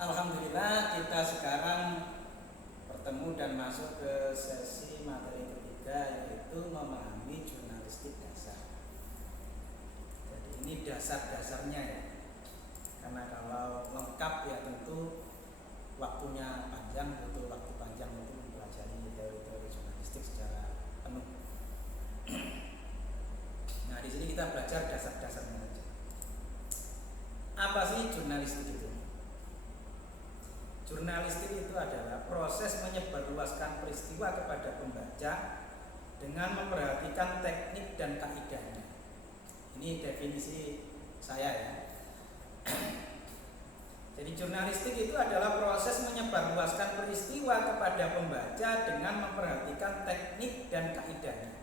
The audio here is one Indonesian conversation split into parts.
Alhamdulillah kita sekarang bertemu dan masuk ke sesi materi ketiga, yaitu memahami jurnalistik dasar. Jadi ini dasar-dasarnya ya. Karena kalau lengkap ya tentu waktunya panjang, butuh waktu panjang untuk mempelajari teori-teori jurnalistik secara penuh. Nah, di sini kita belajar dasar-dasarnya saja. Apa sih jurnalistik itu? Jurnalistik itu adalah proses menyebarluaskan peristiwa kepada pembaca dengan memperhatikan teknik dan kaidahnya. Ini definisi saya ya. Jadi jurnalistik itu adalah proses menyebarluaskan peristiwa kepada pembaca dengan memperhatikan teknik dan kaidahnya.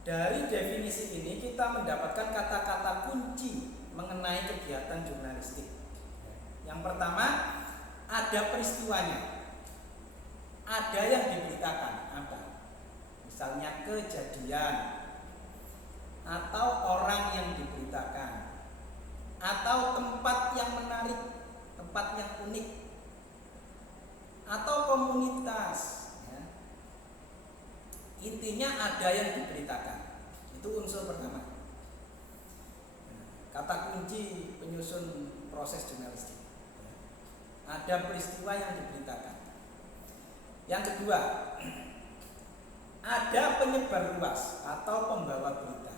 Dari definisi ini kita mendapatkan kata-kata kunci mengenai kegiatan jurnalistik. Yang pertama, ada peristiwanya, ada yang diberitakan, ada misalnya kejadian atau orang yang diberitakan atau tempat yang menarik, tempat yang unik atau komunitas ya. Intinya ada yang diberitakan, itu unsur pertama. Kata kunci penyusun proses jurnalistik, ada peristiwa yang diberitakan. Yang kedua, ada penyebar luas atau pembawa berita.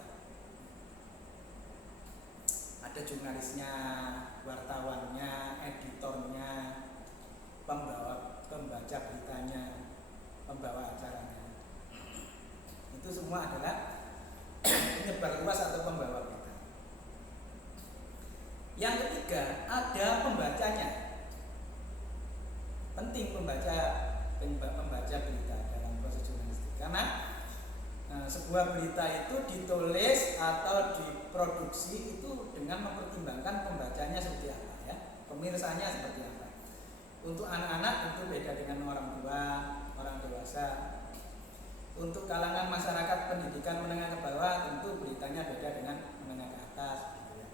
Ada jurnalisnya, wartawannya, editornya, pembaca beritanya, pembawa acaranya. Itu semua adalah penyebar luas atau pembawa berita. Yang ketiga, ada pembacanya. Penting pembaca berita dalam proses jurnalistik, karena sebuah berita itu ditulis atau diproduksi itu dengan mempertimbangkan pembacanya seperti apa ya, pemirsanya seperti apa. Untuk anak-anak tentu beda dengan orang tua, orang dewasa. Untuk kalangan masyarakat pendidikan menengah ke bawah tentu beritanya beda dengan menengah ke atas gitu ya.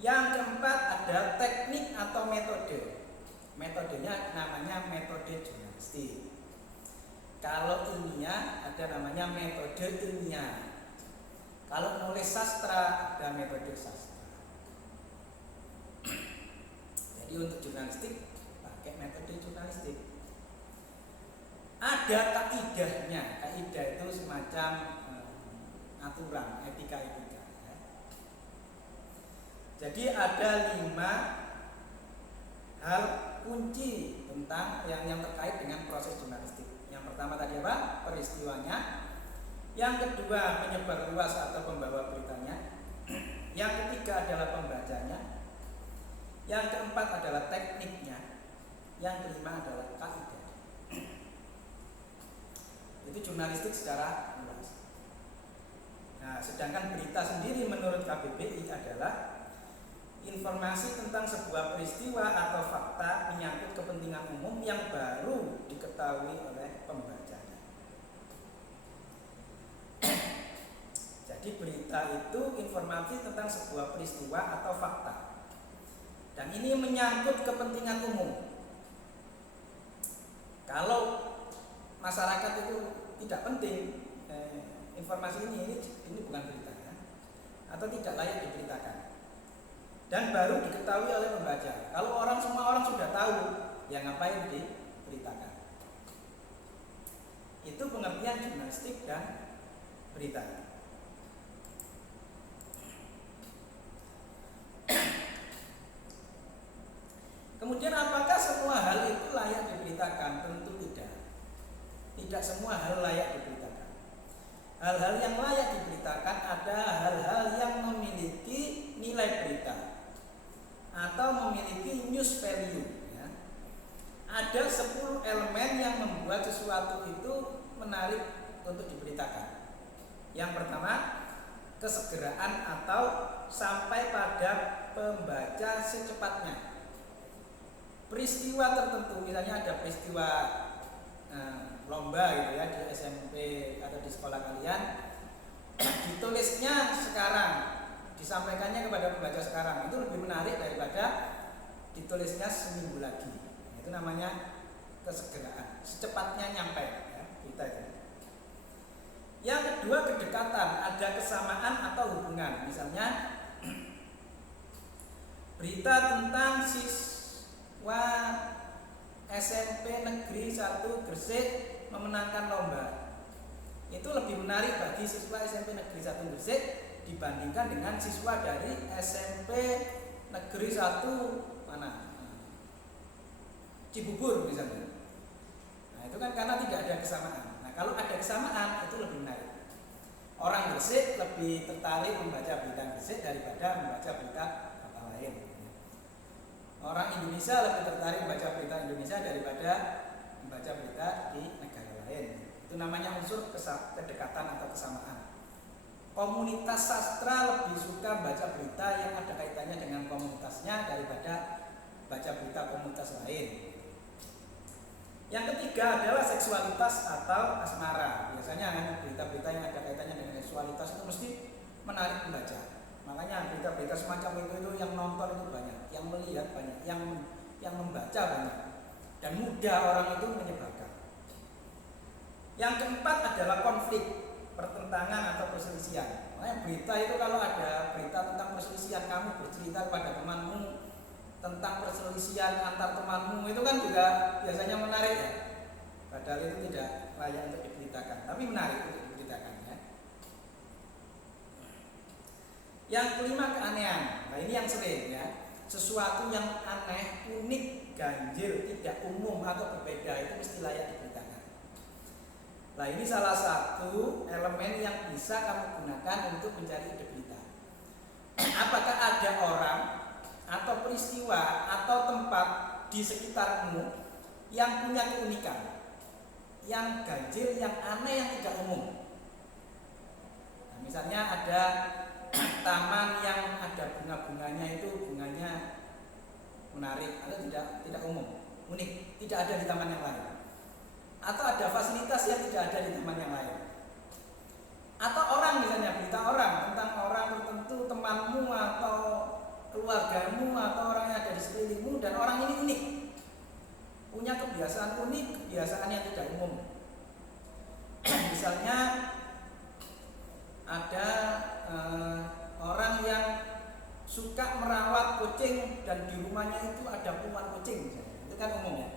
Yang keempat, ada teknik atau metode. Metodenya namanya metode jurnalistik. Kalau ilmiah ada namanya metode ilmiah. Kalau nulis sastra ada metode sastra. Jadi untuk jurnalistik pakai metode jurnalistik. Ada kaidahnya. Kaidah itu semacam aturan, etika-etika ya. Jadi ada 5 hal kunci tentang yang terkait dengan proses jurnalistik. Yang pertama tadi apa? Peristiwanya. Yang kedua, penyebar luas atau pembawa beritanya. Yang ketiga adalah pembacanya. Yang keempat adalah tekniknya. Yang kelima adalah kaidah. Itu jurnalistik secara luas. Nah, sedangkan berita sendiri menurut KBBI adalah informasi tentang sebuah peristiwa atau fakta menyangkut kepentingan umum yang baru diketahui oleh pembacanya. Jadi berita itu informasi tentang sebuah peristiwa atau fakta, dan ini menyangkut kepentingan umum. Kalau masyarakat itu tidak penting, informasi ini bukan berita ya, atau tidak layak diberitakan dan baru diketahui oleh pembaca. Kalau semua orang sudah tahu, ya ngapain diberitakan? Itu pengertian jurnalistik dan berita. Kemudian apakah semua hal itu layak diberitakan? Tentu tidak. Tidak semua hal layak diberitakan. Hal-hal yang layak diberitakan ada hal-hal yang memiliki nilai berita atau memiliki news value ya. Ada 10 elemen yang membuat sesuatu itu menarik untuk diberitakan. Yang pertama, kesegeraan atau sampai pada pembaca secepatnya. Peristiwa tertentu, misalnya ada peristiwa lomba gitu ya di SMP atau di sekolah kalian, ditulisnya sekarang, disampaikannya kepada pembaca sekarang, itu lebih menarik daripada ditulisnya seminggu lagi. Itu namanya kesegeraan, secepatnya nyampe ya, berita itu. Yang kedua kedekatan, ada kesamaan atau hubungan. Misalnya berita tentang siswa SMP Negeri 1 Gresik memenangkan lomba. Itu lebih menarik bagi siswa SMP Negeri 1 Gresik dibandingkan dengan siswa dari SMP Negeri 1 mana? Cibubur misalnya. Nah, itu kan karena tidak ada kesamaan. Nah, kalau ada kesamaan itu lebih menarik. Orang Gresik lebih tertarik membaca berita Gresik daripada membaca berita kota lain. Orang Indonesia lebih tertarik membaca berita Indonesia daripada membaca berita di negara lain. Itu namanya unsur kedekatan atau kesamaan. Komunitas sastra lebih suka baca berita yang ada kaitannya dengan komunitasnya daripada baca berita komunitas lain. Yang ketiga adalah seksualitas atau asmara. Biasanya berita-berita yang ada kaitannya dengan seksualitas itu mesti menarik pembaca. Makanya berita-berita semacam itu yang nonton itu banyak, yang melihat banyak, yang membaca banyak, dan mudah orang itu menyebarkan. Yang keempat adalah konflik, pertentangan atau perselisihan. Makanya berita itu kalau ada berita tentang perselisihan, kamu bercerita kepada temanmu tentang perselisihan antar temanmu, itu kan juga biasanya menarik ya. Padahal itu tidak layak untuk diberitakan, tapi menarik untuk diberitakan ya. Yang kelima keanehan. Nah ini yang sering ya. Sesuatu yang aneh, unik, ganjil, tidak umum atau berbeda itu mesti layak diberitakan. Nah ini salah satu elemen yang bisa kamu gunakan untuk mencari ide berita. Apakah ada orang atau peristiwa atau tempat di sekitarmu yang punya keunikan, yang ganjil, yang aneh, yang tidak umum. Nah, misalnya ada taman yang ada bunga-bunganya itu bunganya menarik atau tidak umum, unik, tidak ada di taman yang lain. Atau ada fasilitas yang tidak ada di taman yang lain. Atau orang, misalnya berita orang tentang orang tertentu, temanmu atau keluargamu atau orang yang ada di sekelilingmu, dan orang ini unik, punya kebiasaan unik, kebiasaan yang tidak umum. Misalnya ada orang yang suka merawat kucing dan di rumahnya itu ada puluhan kucing, misalnya. Itu kan umum ya.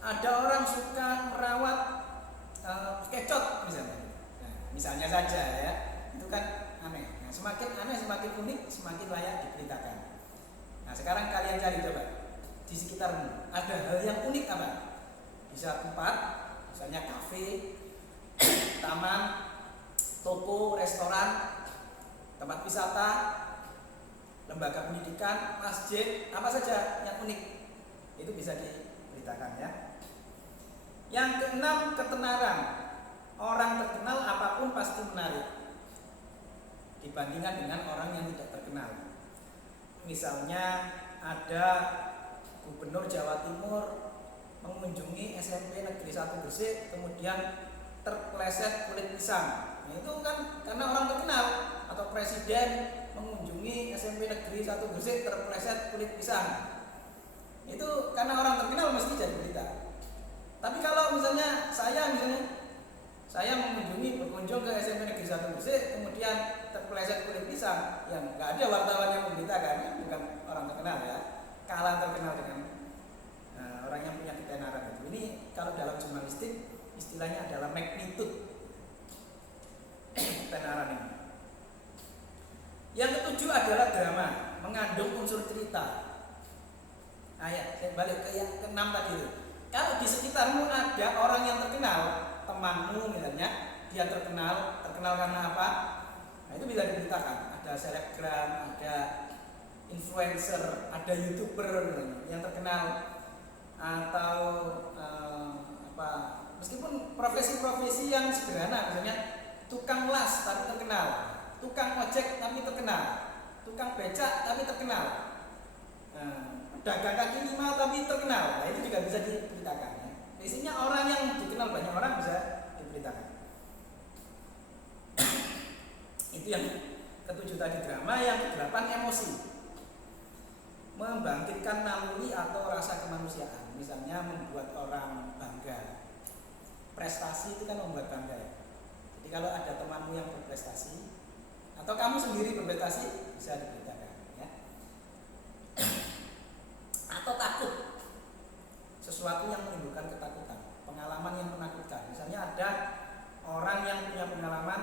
Ada orang suka merawat kecot misalnya. Nah, misalnya saja ya, itu kan aneh. Nah, semakin aneh, semakin unik, semakin layak diberitakan. Nah, sekarang kalian cari coba di sekitarmu ada hal yang unik apa? Bisa tempat, misalnya kafe, taman, toko, restoran, tempat wisata, lembaga pendidikan, masjid, apa saja yang unik itu bisa diberitakan ya. Yang keenam, ketenaran. Orang terkenal apapun pasti menarik dibandingkan dengan orang yang tidak terkenal. Misalnya ada Gubernur Jawa Timur mengunjungi SMP Negeri 1 Gresik, kemudian terpleset kulit pisang. Nah, itu kan karena orang terkenal. Atau presiden mengunjungi SMP Negeri 1 Gresik, terpleset kulit pisang. Itu karena orang terkenal mesti jadi berita. Tapi kalau misalnya saya berkunjung ke SMP Negeri 1 Gresik, kemudian terpeleset kulit pisang, yang nggak ada wartawan yang memberitakan, kan bukan orang terkenal ya, kalah terkenal dengan orang yang punya ketenaran itu. Ini kalau dalam jurnalistik istilahnya adalah magnitude ketenaran ini. Yang ketujuh adalah drama, mengandung unsur cerita. Ya, saya balik ke yang keenam tadi itu. Kalau di sekitarmu ada orang yang terkenal, temanmu misalnya, dia terkenal karena apa? Nah, itu bisa diberitakan. Ada selebgram, ada influencer, ada YouTuber yang terkenal, atau meskipun profesi-profesi yang sederhana, misalnya tukang las tapi terkenal, tukang ojek tapi terkenal, tukang becak tapi terkenal, dagang kaki lima tapi terkenal. Nah, itu juga bisa diberitakan ya. Biasanya orang yang dikenal banyak orang bisa diberitakan. Itu yang ketujuh tadi drama. Yang kedelapan emosi, membangkitkan naluri atau rasa kemanusiaan, misalnya membuat orang bangga. Prestasi itu kan membuat bangga ya. Jadi kalau ada temanmu yang berprestasi atau kamu sendiri berprestasi, bisa diberitakan ya. Atau takut, sesuatu yang menimbulkan ketakutan, pengalaman yang menakutkan. Misalnya ada orang yang punya pengalaman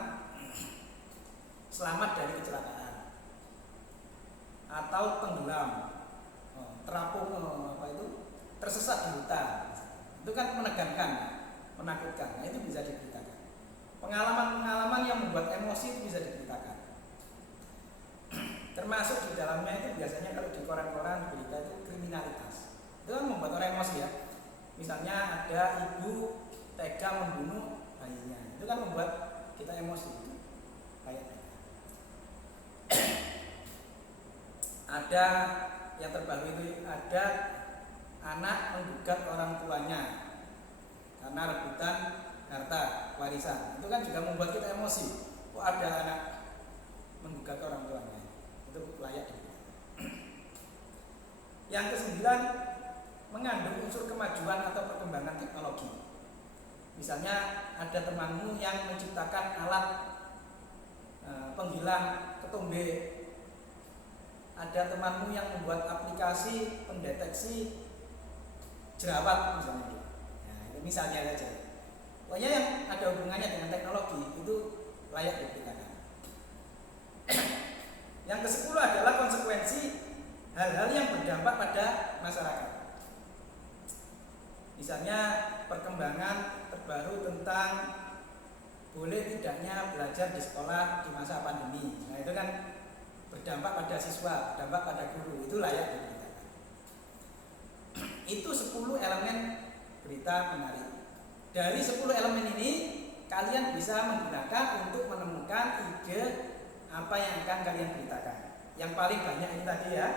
selamat dari kecelakaan atau tenggelam, terapung, tersesat di hutan. Itu kan menegangkan, menakutkan. Nah, itu bisa diberitakan. Pengalaman-pengalaman yang membuat emosi itu bisa diberitakan. Termasuk di dalamnya itu biasanya kalau di koran-koran berita itu kriminalitas. Itu kan membuat orang emosi ya. Misalnya ada ibu tega membunuh bayinya. Itu kan membuat kita emosi itu. Kayak ada yang terbaru itu ada anak menggugat orang tuanya karena rebutan harta warisan. Itu kan juga membuat kita emosi. Kok ada anak menggugat orang tuanya? Itu layak diberitakan. Yang kesembilan, mengandung unsur kemajuan atau perkembangan teknologi. Misalnya ada temanmu yang menciptakan alat penghilang ketombe, ada temanmu yang membuat aplikasi pendeteksi jerawat misalnya. Nah, itu misalnya saja. Pokoknya yang ada hubungannya dengan teknologi itu layak diberitakan. Yang ke-10 adalah konsekuensi hal-hal yang berdampak pada masyarakat. Misalnya perkembangan terbaru tentang boleh tidaknya belajar di sekolah di masa pandemi. Nah, itu kan berdampak pada siswa, berdampak pada guru. Itu layak diberitakan. Itu 10 elemen berita menarik. Dari 10 elemen ini kalian bisa menggunakan untuk menemukan ide apa yang akan kalian beritakan. Yang paling banyak ini tadi ya,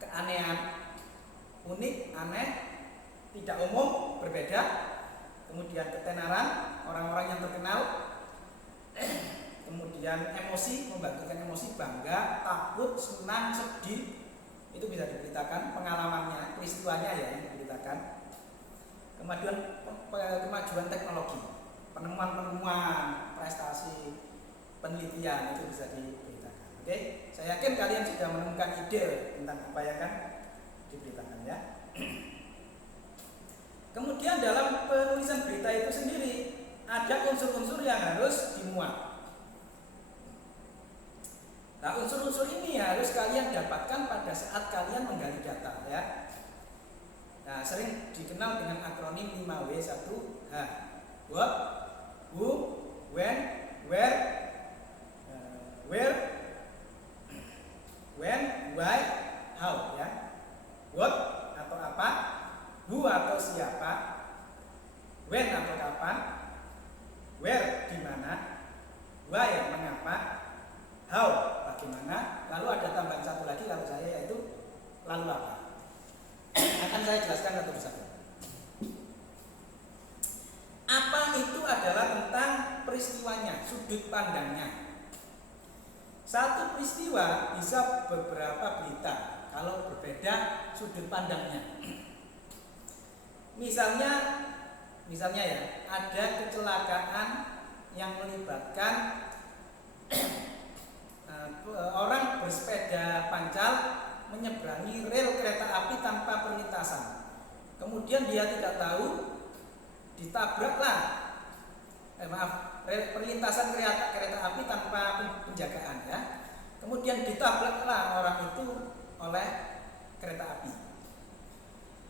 keanehan, unik, aneh, tidak umum, berbeda. Kemudian ketenaran, orang-orang yang terkenal. Kemudian emosi, membangkitkan emosi, bangga, takut, senang, sedih. Itu bisa diberitakan, pengalamannya, peristiwanya ya yang diberitakan. Kemajuan teknologi, penemuan-penemuan, prestasi, penelitian itu bisa diberitakan. Oke, saya yakin kalian sudah menemukan ide tentang apa yang akan diberitakan ya. Kemudian dalam penulisan berita itu sendiri ada unsur-unsur yang harus dimuat. Nah, unsur-unsur ini harus kalian dapatkan pada saat kalian menggali data ya. Nah, sering dikenal dengan akronim 5W1H. What, who, when, where, when, why, how ya. What atau apa, who atau siapa, when atau kapan, where di mana, why mengapa, how bagaimana, lalu ada tambahan satu lagi kalau saya yaitu lalu apa. Akan saya jelaskan satu persatu. Apa itu adalah tentang peristiwanya, sudut pandangnya. Satu peristiwa bisa beberapa berita kalau berbeda sudut pandangnya. Misalnya ya, ada kecelakaan yang melibatkan orang bersepeda pancal menyeberangi rel kereta api tanpa perlintasan. Kemudian dia tidak tahu, ditabraklah perlintasan kereta api tanpa penjagaan ya. Kemudian ditabraklah orang itu oleh kereta api.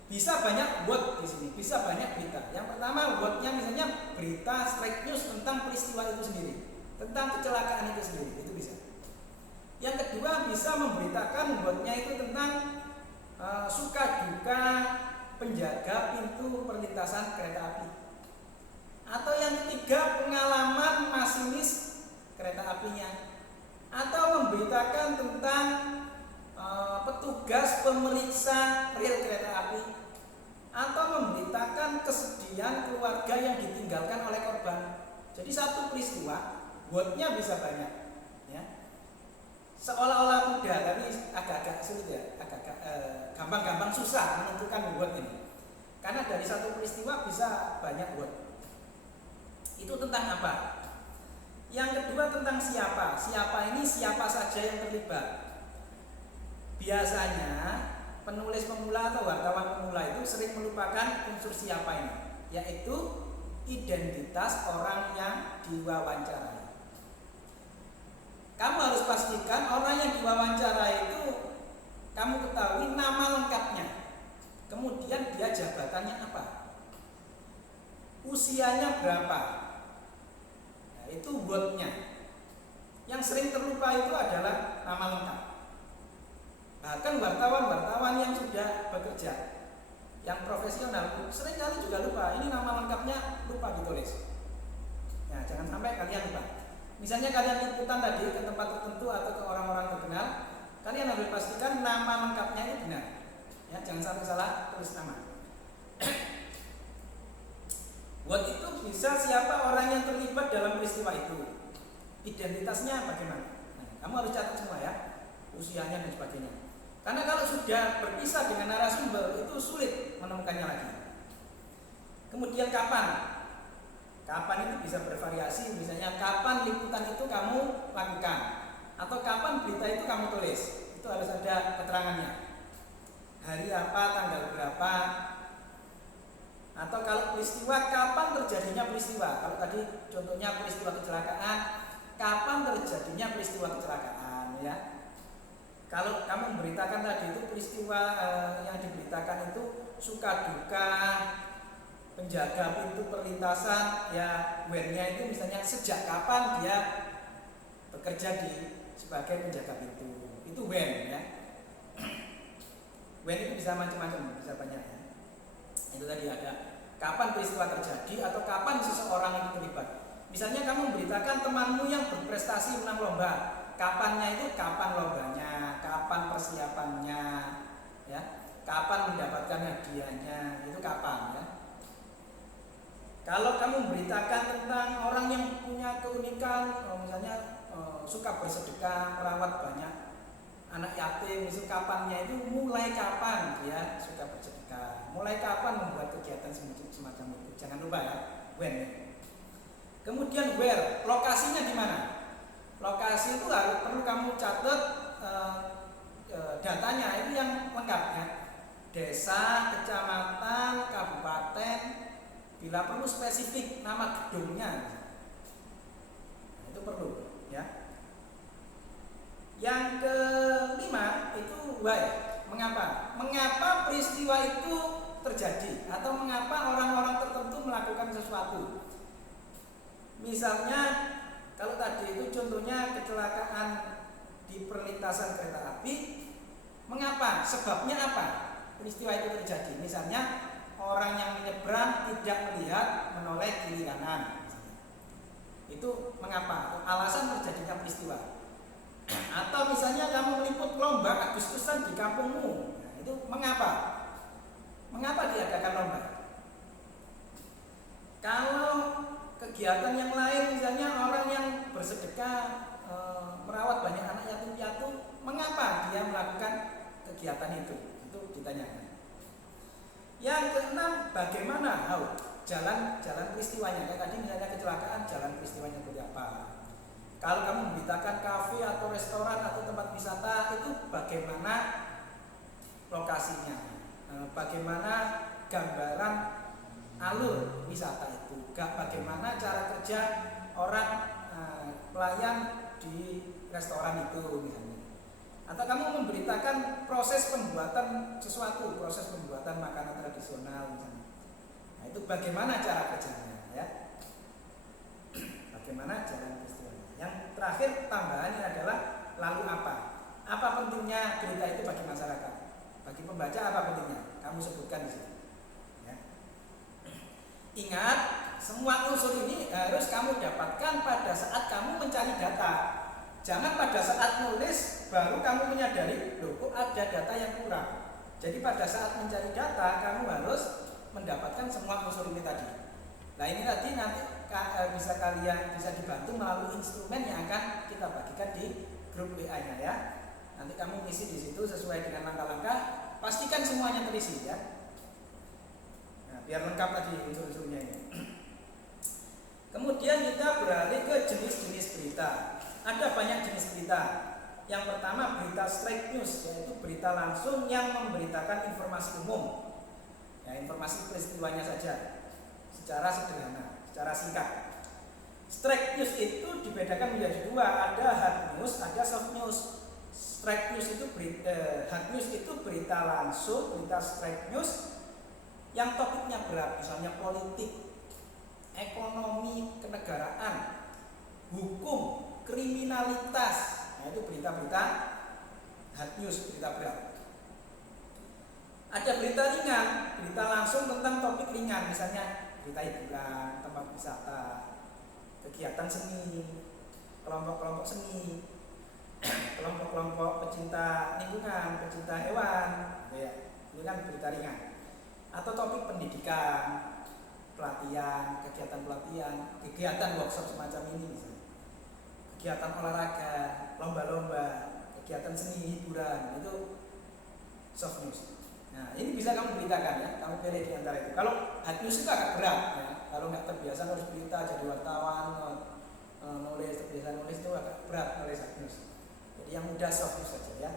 Bisa banyak word di sini, bisa banyak berita. Yang pertama wordnya misalnya berita straight news tentang peristiwa itu sendiri, tentang kecelakaan itu sendiri, itu bisa. Yang kedua bisa memberitakan wordnya itu tentang suka duka penjaga pintu perlintasan kereta api. Atau yang ketiga pengalaman masinis kereta apinya. Atau memberitakan tentang petugas pemeriksa rel kereta api. Atau memberitakan kesedihan keluarga yang ditinggalkan oleh korban. Jadi satu peristiwa wordnya bisa banyak ya. Seolah-olah mudah tapi agak-agak sulit ya, agak-agak gampang-gampang susah menentukan word ini. Karena dari satu peristiwa bisa banyak word. Itu tentang apa? Yang kedua tentang siapa. Siapa ini siapa saja yang terlibat. Biasanya penulis pemula atau wartawan pemula itu sering melupakan unsur siapa ini, yaitu identitas orang yang diwawancarai. Kamu harus pastikan orang yang diwawancara itu kamu ketahui nama lengkapnya, kemudian dia jabatannya apa, usianya berapa. Nah, itu wordnya. Yang sering terlupa itu adalah nama lengkap. Bahkan wartawan-wartawan yang sudah bekerja, yang profesional, seringkali juga lupa. Ini nama lengkapnya lupa ditulis. Nah, jangan sampai kalian lupa. Misalnya kalian liputan tadi ke tempat tertentu atau ke orang-orang terkenal, kalian harus pastikan nama lengkapnya itu benar. Ya, jangan sampai salah tulis nama. Word itu bisa siapa orang yang terlibat dalam peristiwa itu, identitasnya bagaimana. Nah, kamu harus catat semua ya, usianya dan sebagainya. Karena kalau sudah berpisah dengan narasumber itu sulit menemukannya lagi. Kemudian kapan? Kapan itu bisa bervariasi, misalnya kapan liputan itu kamu lakukan, atau kapan berita itu kamu tulis. Itu harus ada keterangannya. Hari apa, tanggal berapa. Atau kalau peristiwa, kapan terjadinya peristiwa. Kalau tadi contohnya peristiwa kecelakaan, kapan terjadinya peristiwa kecelakaan, ya. Kalau kamu memberitakan tadi itu peristiwa yang diberitakan itu suka duka, penjaga pintu perlintasan, ya when-nya itu misalnya sejak kapan dia bekerja sebagai penjaga pintu, itu when, ya. When itu bisa macam-macam, bisa banyak, ya. Itu tadi ada kapan peristiwa terjadi atau kapan seseorang itu terlibat. Misalnya kamu memberitakan temanmu yang berprestasi menang lomba, kapannya itu kapan lombanya, kapan persiapannya, ya, kapan mendapatkan hadiahnya, itu kapan, ya. Kalau kamu memberitakan tentang orang yang punya keunikan, misalnya suka bersedekah, merawat banyak anak yatim, itu kapannya itu mulai kapan dia suka bersedekah, mulai kapan membuat kegiatan semacam itu. Jangan lupa ya, when. Kemudian where, lokasinya di mana? Lokasi itu perlu kamu catat datanya itu yang lengkap, ya. Desa, kecamatan, kabupaten, bila perlu spesifik nama gedungnya. Nah, itu perlu, ya. Yang kelima itu why. Mengapa? Mengapa peristiwa itu terjadi atau mengapa orang-orang tertentu melakukan sesuatu? Misalnya kalau tadi itu contohnya kecelakaan di perlintasan kereta api, mengapa? Sebabnya apa? Peristiwa itu terjadi. Misalnya orang yang menyeberang tidak melihat menoleh kiri kanan. Itu mengapa? Alasan terjadinya peristiwa. Atau misalnya kamu meliput lomba Agustusan di kampungmu. Nah, itu mengapa? Mengapa diadakan lomba? Kalau kegiatan yang lain, misalnya orang yang bersedekah, merawat banyak anak yatim piatu, mengapa dia melakukan kegiatan itu? Itu ditanyakan. Yang keenam, bagaimana jalan peristiwanya? Kayak tadi misalnya kecelakaan, jalan peristiwanya seperti apa? Kalau kamu memberitakan kafe atau restoran atau tempat wisata, itu bagaimana lokasinya? Bagaimana gambaran alur wisata itu? Bagaimana cara kerja orang pelayan di restoran itu misalnya? Atau kamu memberitakan proses pembuatan sesuatu, proses pembuatan makanan tradisional misalnya. Nah, itu bagaimana cara kerjanya, ya? Bagaimana jalan peristiwanya? Yang terakhir tambahannya adalah lalu apa? Apa pentingnya berita itu bagi masyarakat? Bagi pembaca apa pentingnya? Kamu sebutkan di sini. Ya. Ingat, semua unsur ini harus kamu dapatkan pada saat kamu mencari data. Jangan pada saat nulis baru kamu menyadari, loh kok ada data yang kurang. Jadi pada saat mencari data kamu harus mendapatkan semua unsur ini tadi. Nah ini tadi nanti bisa dibantu melalui instrumen yang akan kita bagikan di grup WA-nya, ya. Nanti kamu isi di situ sesuai dengan langkah-langkah. pastikan semuanya terisi ya. Nah, biar lengkap tadi unsur-unsurnya ini. Kemudian kita beralih ke jenis-jenis berita. Ada banyak jenis berita. Yang pertama berita straight news, yaitu berita langsung yang memberitakan informasi umum. Ya, informasi peristiwanya saja secara sederhana, secara singkat. Straight news itu dibedakan menjadi dua, ada hard news, ada soft news. Straight news itu hard news itu berita langsung, berita straight news yang topiknya berat, misalnya politik, ekonomi, kenegaraan, hukum, kriminalitas. Nah, itu berita-berita hard news, berita berat. Ada berita ringan, berita langsung tentang topik ringan, misalnya berita hiburan, tempat wisata, kegiatan seni, kelompok-kelompok seni, kelompok-kelompok pecinta lingkungan, pecinta hewan, ya, ini kan berita ringan. Atau topik pendidikan, pelatihan, kegiatan pelatihan, kegiatan workshop semacam ini misalnya, kegiatan olahraga, lomba-lomba, kegiatan seni, hiburan, itu soft news. Nah, ini bisa kamu beritakan ya, kamu pilih di antara itu. Kalau hard news itu agak berat ya, kalau nggak terbiasa nulis berita, jadi wartawan, terbiasa nulis itu agak berat nulis hard news. Jadi yang mudah soft news saja ya.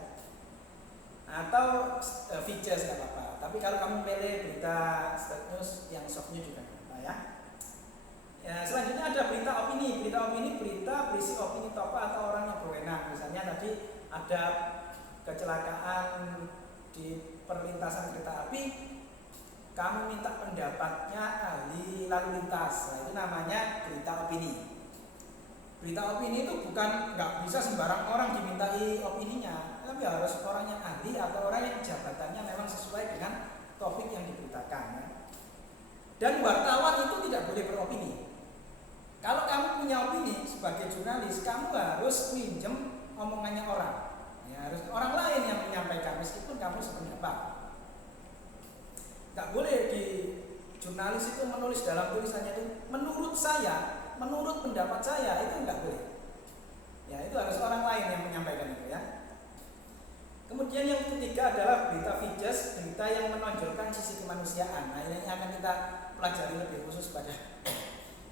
Atau features nggak apa-apa. Tapi kalau kamu pilih berita straight news, yang soft news juga nggak apa ya. Ya, selanjutnya ada berita opini. Berita opini berita berisi opini tokoh atau orang yang berwenang. Misalnya tadi ada kecelakaan di perlintasan kereta api, kamu minta pendapatnya ahli lalu lintas. Nah, itu namanya berita opini. Berita opini itu bukan nggak bisa sembarang orang dimintai opininya, tapi harus orang yang ahli atau orang yang jabatannya memang sesuai dengan topik yang diberitakan. Ya. Dan wartawan itu tidak boleh beropini. Kalau kamu punya opini sebagai jurnalis, kamu harus minjem omongannya orang. Ya, harus orang lain yang menyampaikan meskipun kamu sependapat. Gak boleh di jurnalis itu menulis dalam tulisannya itu menurut saya, menurut pendapat saya, itu enggak boleh. Ya, itu harus orang lain yang menyampaikan itu ya. Kemudian yang ketiga adalah berita features, berita yang menonjolkan sisi kemanusiaan. Nah, ini akan kita pelajari lebih khusus pada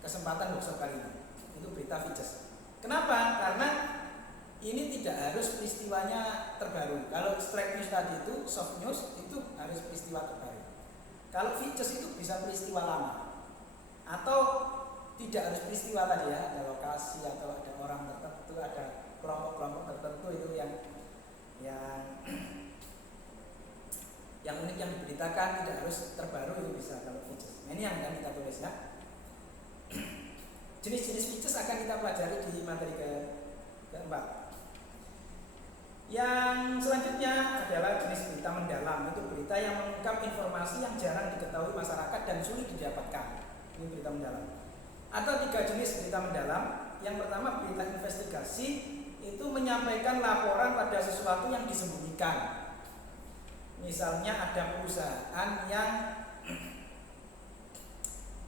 kesempatan workshop kali ini. Itu berita features. Kenapa? Karena ini tidak harus peristiwanya terbaru. Kalau straight news tadi itu, soft news itu harus peristiwa terbaru. Kalau features itu bisa peristiwa lama. Atau tidak harus peristiwa tadi ya, ada lokasi atau ada orang tertentu, ada kelompok-kelompok tertentu itu yang unik yang diberitakan, tidak harus terbaru, itu bisa kalau features. Nah, ini yang akan kita tulis ya. Jenis-jenis features akan kita pelajari di materi keempat. Yang selanjutnya adalah jenis berita mendalam. Itu berita yang mengungkap informasi yang jarang diketahui masyarakat dan sulit didapatkan. Ini berita mendalam. Ada 3 jenis berita mendalam. Yang pertama berita investigasi, itu menyampaikan laporan pada sesuatu yang disembunyikan. Misalnya ada perusahaan yang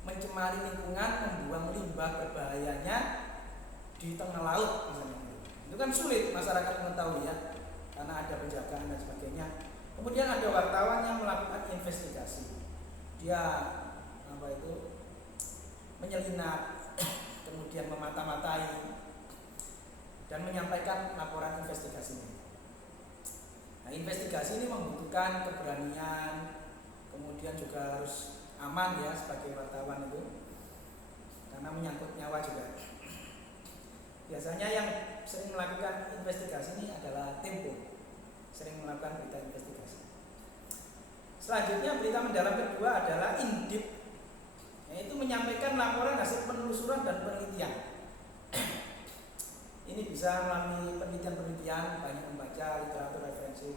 mencemari lingkungan, membuang limbah berbahayanya di tengah laut misalnya. Itu kan sulit masyarakat mengetahui ya, karena ada penjagaan dan sebagainya. Kemudian ada wartawan yang melakukan investigasi. Dia menyelinap, kemudian memata-matai dan menyampaikan laporan investigasinya. Nah, investigasi ini membutuhkan keberanian, kemudian juga harus aman ya sebagai wartawan itu, karena menyangkut nyawa juga. Biasanya yang sering melakukan investigasi ini adalah Tempo, sering melakukan berita investigasi. Selanjutnya berita mendalam kedua adalah in-depth, yaitu menyampaikan laporan hasil penelusuran dan penelitian. Ini bisa melalui penelitian-penelitian, banyak membaca literatur referensi.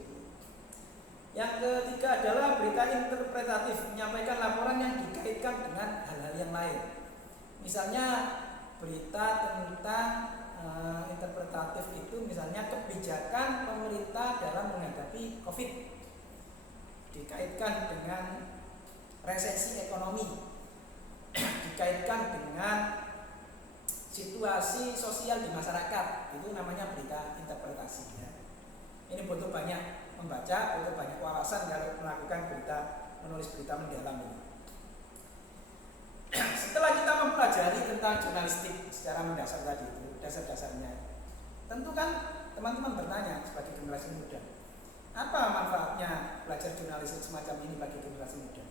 Yang ketiga adalah berita interpretatif, menyampaikan laporan yang dikaitkan dengan hal-hal yang lain. Misalnya berita tentang interpretatif itu misalnya kebijakan pemerintah dalam menghadapi COVID dikaitkan dengan resesi ekonomi, dikaitkan dengan situasi sosial di masyarakat, itu namanya berita interpretasi ya. Ini butuh banyak membaca, butuh banyak wawasan kalau melakukan menulis berita mendalam ini. Setelah kita mempelajari tentang jurnalistik secara mendasar tadi itu, dasar-dasarnya, tentu kan teman-teman bertanya sebagai generasi muda, apa manfaatnya belajar jurnalistik semacam ini bagi generasi muda?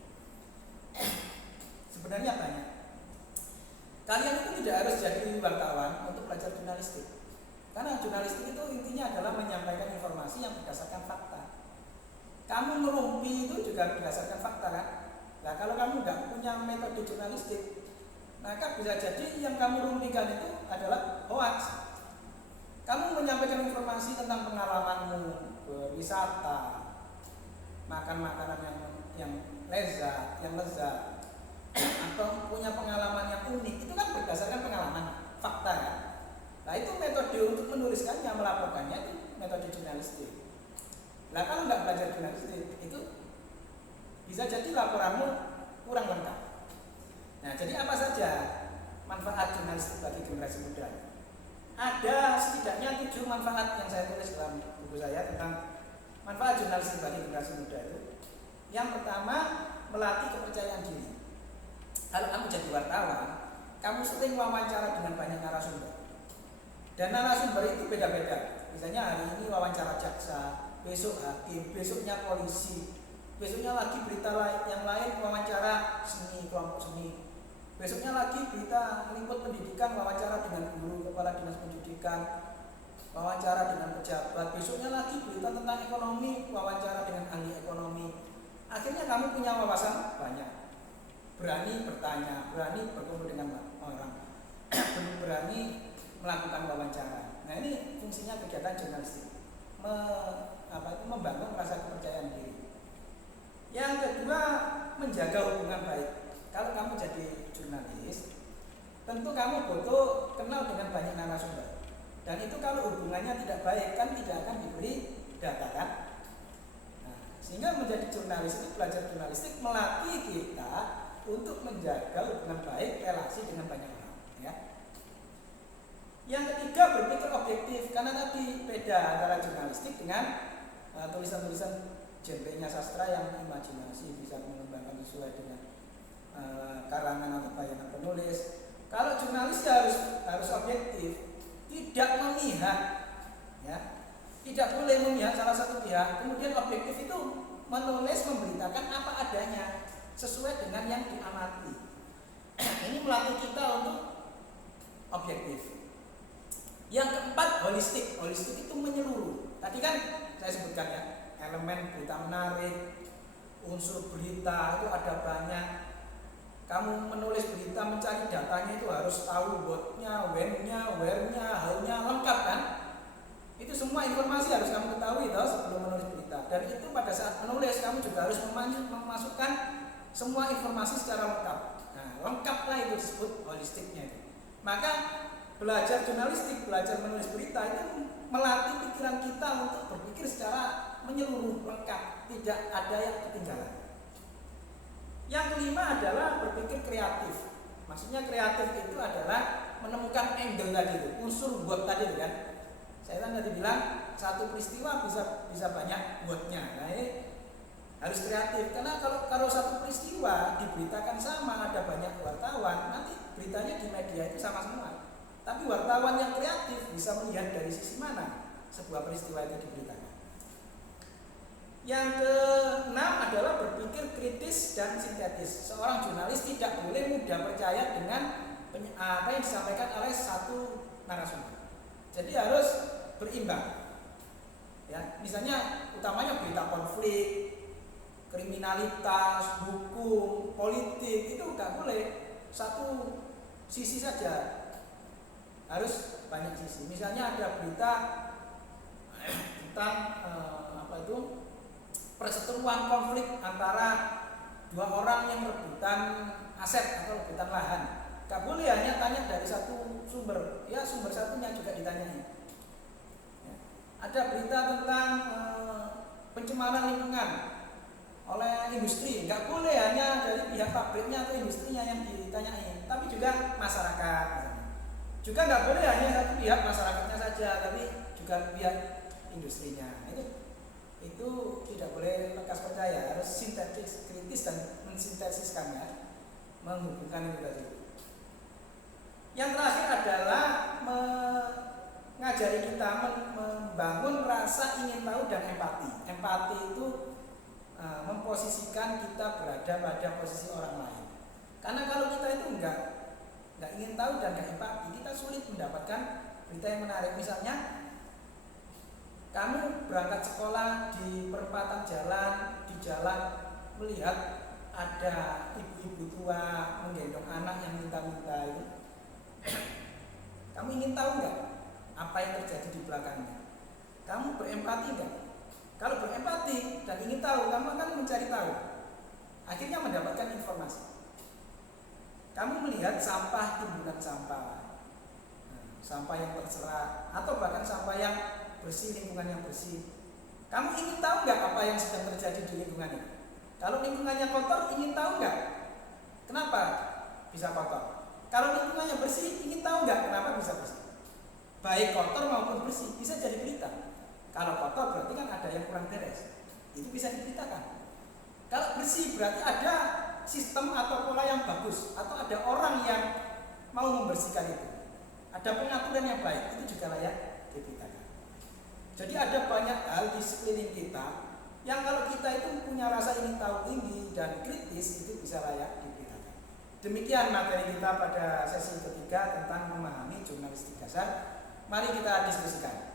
Sebenarnya banyak. Kalian itu tidak harus jadi wartawan untuk belajar jurnalistik, karena jurnalistik itu intinya adalah menyampaikan informasi yang berdasarkan fakta. Kamu ngerumpi itu juga berdasarkan fakta kan? Nah kalau kamu nggak punya metode jurnalistik, maka bisa jadi yang kamu rumpikan itu adalah hoax. Kamu menyampaikan informasi tentang pengalamanmu berwisata, makan makanan yang lezat, atau punya pengalaman yang unik, itu kan berdasarkan pengalaman fakta kan? Nah itu metode untuk menuliskannya, melaporkannya itu metode jurnalistik. Nah kalau nggak belajar jurnalistik itu bisa jadi laporanmu kurang lengkap. Nah jadi apa saja manfaat jurnalistik bagi generasi muda? Ada setidaknya 7 manfaat yang saya tulis dalam buku saya tentang manfaat jurnalistik bagi generasi muda itu. Yang pertama, melatih kepercayaan diri. Kalau kamu jadi wartawan, kamu sering wawancara dengan banyak narasumber. Dan narasumber itu beda-beda. Misalnya hari ini wawancara jaksa, besok hakim, besoknya polisi, besoknya lagi berita yang lain wawancara seni, kelompok seni, besoknya lagi berita meliput pendidikan, wawancara dengan guru, kepala dinas pendidikan, wawancara dengan pejabat, besoknya lagi berita tentang ekonomi, wawancara dengan ahli ekonomi. Akhirnya kamu punya wawasan banyak, berani bertanya, berani bertemu dengan orang, berani melakukan wawancara. Nah ini fungsinya kegiatan jurnalistik, membangun rasa kepercayaan diri. Yang kedua, menjaga hubungan baik. Kalau kamu jadi jurnalis, tentu kamu butuh kenal dengan banyak narasumber. Dan itu kalau hubungannya tidak baik kan tidak akan diberi data kan. Nah, sehingga menjadi jurnalis itu, belajar jurnalistik melatih kita untuk menjaga hubungan baik, relasi dengan banyak orang. Ya. Yang ketiga, berpikir objektif. Karena tadi beda antara jurnalistik dengan tulisan-tulisan genrenya sastra yang imajinasi, bisa mengembangkan sesuai dengan karangan atau bayangan penulis. Kalau jurnalis ya harus objektif, tidak memihak, ya, tidak boleh memihak salah satu pihak. Kemudian objektif itu menulis, memberitakan apa adanya sesuai dengan yang diamati. Ini melatih kita untuk objektif. Yang keempat, holistik. Holistik itu menyeluruh. Tadi kan saya sebutkan ya, elemen berita menarik, unsur berita itu ada banyak. Kamu menulis berita, mencari datanya itu harus tahu what-nya, when-nya, where-nya, how-nya, lengkap kan? Itu semua informasi harus kamu ketahui toh sebelum menulis berita. Dan itu pada saat menulis kamu juga harus memasukkan semua informasi secara lengkap. Nah, lengkaplah itu disebut holistiknya itu. Maka belajar jurnalistik, belajar menulis berita itu melatih pikiran kita untuk berpikir secara menyeluruh, lengkap, tidak ada yang ketinggalan. Yang kelima adalah berpikir kreatif. Maksudnya kreatif itu adalah menemukan angle tadi itu, unsur buat tadi kan. Saya kan tadi bilang satu peristiwa bisa banyak buatnya. Nah, ini harus kreatif karena kalau satu peristiwa diberitakan sama, ada banyak wartawan, nanti beritanya di media itu sama semua. Tapi wartawan yang kreatif bisa melihat dari sisi mana sebuah peristiwa itu diberitakan. Yang keenam adalah berpikir kritis dan sintetis. Seorang jurnalis tidak boleh mudah percaya dengan apa yang disampaikan oleh satu narasumber. Jadi harus berimbang. Ya, misalnya utamanya berita konflik, kriminalitas, hukum, politik itu nggak boleh satu sisi saja. Harus banyak sisi. Misalnya ada berita tentang perseteruan konflik antara dua orang yang rebutan aset atau rebutan lahan. Gak boleh hanya tanya dari satu sumber, ya sumber satunya juga ditanyai. Ya. Ada berita tentang pencemaran lingkungan oleh industri, gak boleh hanya dari pihak pabriknya atau industrinya yang ditanyai, tapi juga masyarakat. Juga gak boleh hanya satu pihak masyarakatnya saja, tapi juga pihak industrinya. Itu menghubungkan itu tadi. Yang terakhir adalah mengajari kita membangun rasa ingin tahu dan empati. Empati itu memposisikan kita berada pada posisi orang lain. Karena kalau kita itu enggak ingin tahu dan enggak empati, kita sulit mendapatkan berita yang menarik. Misalnya, kamu berangkat sekolah di perempatan jalan, di jalan melihat ada ibu-ibu tua menggendong anak yang minta-minta itu. Kamu ingin tahu nggak apa yang terjadi di belakangnya? Kamu berempati nggak? Kalau berempati dan ingin tahu, kamu akan mencari tahu. Akhirnya mendapatkan informasi. Kamu melihat sampah, timbunan sampah, sampah yang terserah, atau bahkan sampah yang bersih, lingkungan yang bersih. Kamu ingin tahu nggak apa yang sedang terjadi di lingkungan itu? Kalau lingkungannya kotor, ingin tahu nggak kenapa bisa kotor? Kalau lingkungannya bersih, ingin tahu nggak kenapa bisa bersih? Baik kotor maupun bersih bisa jadi berita. Kalau kotor berarti kan ada yang kurang beres, itu bisa diberitakan. Kalau bersih berarti ada sistem atau pola yang bagus, atau ada orang yang mau membersihkan itu. Ada pengaturan yang baik, itu juga layak diberitakan. Jadi ada banyak hal di sekeliling kita yang kalau kita itu punya rasa ingin tahu tinggi dan kritis, itu bisa layak diberitakan. Demikian materi kita pada sesi ketiga tentang memahami jurnalistik dasar. Mari kita diskusikan.